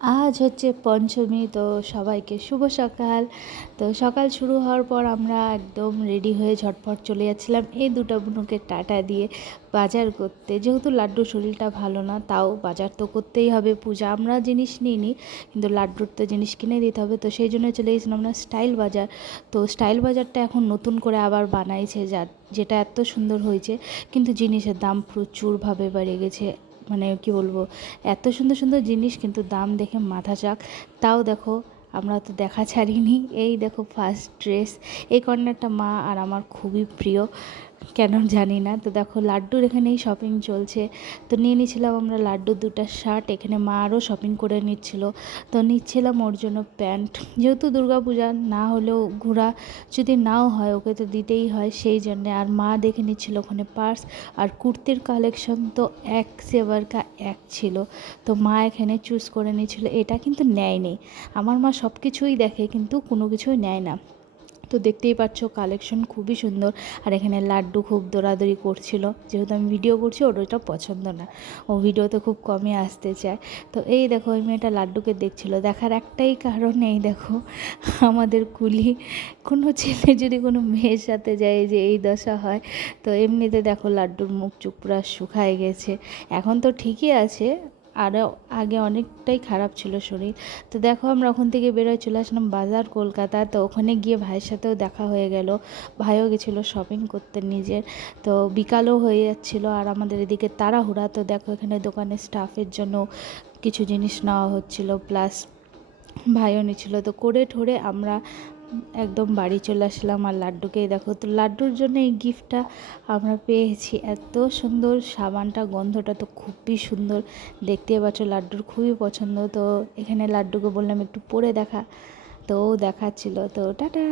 আজ হচ্ছে পঞ্চমী, তো সবাইকে শুভ সকাল। তো সকাল শুরু হওয়ার পর আমরা একদম রেডি হয়ে ঝটপট চলে যাচ্ছিলাম এই দুটো বোনকে টাটা দিয়ে বাজার করতে। যেহেতু লাড্ডুর শরীরটা ভালো না, তাও বাজার তো করতেই হবে, পূজা আমরা জিনিস নিইনি, কিন্তু লাড্ডুর তো জিনিস কিনে দিতে হবে। তো সেই জন্য চলে গেছিলাম আমরা স্টাইল বাজার। তো স্টাইল বাজারটা এখন নতুন করে আবার বানাইছে, যেটা এত সুন্দর হয়েছে, কিন্তু জিনিসের দাম প্রচুরভাবে বেড়ে গেছে। মানে কি বলবো, এত সুন্দর সুন্দর জিনিস, কিন্তু দাম দেখে মাথা চাক। তাও দেখো, আমরা তো দেখা ছাড়িনি। এই দেখো ফার্স্ট ড্রেস, এই কর্নারটা মা আর আমার খুবই প্রিয়, কেন জানি না। তো দেখো লাড্ডুর এখানেই শপিং চলছে। তো নিয়ে নিয়েছিলাম আমরা লাড্ডুর দুটো শার্ট, এখানে মা আরও শপিং করে নিচ্ছিল। তো নিচ্ছিলাম ওর জন্য প্যান্ট, যেহেতু দুর্গাপূজা না হলেও ঘোরা যদি নাও হয় ওকে তো দিতেই হয়, সেই জন্যে। আর মা দেখে নিচ্ছিল ওখানে পার্স আর কুর্তির কালেকশন, তো এক সেবার কা এক ছিল। তো মা এখানে চুজ করে নিয়েছিল, এটা কিন্তু নেয়নি। আমার মা সব কিছুই দেখে কিন্তু কোনো কিছুই নেয় না। তো দেখতেই পাচ্ছ কালেকশন খুবই সুন্দর। আর এখানে লাড্ডু খুব দৌড়াদৌড়ি করছিল, যেহেতু আমি ভিডিও করছি, ওর ওইটা পছন্দ না, ও ভিডিওতে খুব কমই আসতে চায়। তো এই দেখো ওই মেয়েটা লাড্ডুকে দেখছিল, দেখার একটাই কারণ, এই দেখো আমাদের কুলি, কোনো ছেলে যদি কোনো মেয়ের সাথে যায় যে এই দশা হয়। তো এমনিতে দেখো লাড্ডুর মুখ চুপ পুরা শুকায় গেছে, এখন তো ঠিকই আছে, আরও আগে অনেকটাই খারাপ ছিল শরীর। তো দেখো আমরা ওখান থেকে বেরোয় চলে আসলাম বাজার কলকাতা। তো ওখানে গিয়ে ভাইয়ের সাথেও দেখা হয়ে গেল, ভাইও গেছিলো শপিং করতে নিজের। তো বিকালও হয়ে যাচ্ছিলো আর আমাদের এদিকে তাড়াহুড়া। তো দেখো এখানে দোকানে স্টাফের জন্য কিছু জিনিস নেওয়া হচ্ছিলো, প্লাস ভাইও নিচ্ছিলো। তো করে ঠোরে আমরা একদম বাড়ি চলে আসলাম। আর লাড্ডুকেই দেখো, তো লাড্ডুর জন্য এই গিফটটা আমরা পেয়েছি, এত সুন্দর সাবানটা, গন্ধটা তো খুবই সুন্দর, দেখতে পাচ্ছ লাড্ডুর খুবই পছন্দ। তো এখানে লাড্ডুকে বললাম একটু পরে দেখা, তো ও দেখাচ্ছিল। তো টাটা।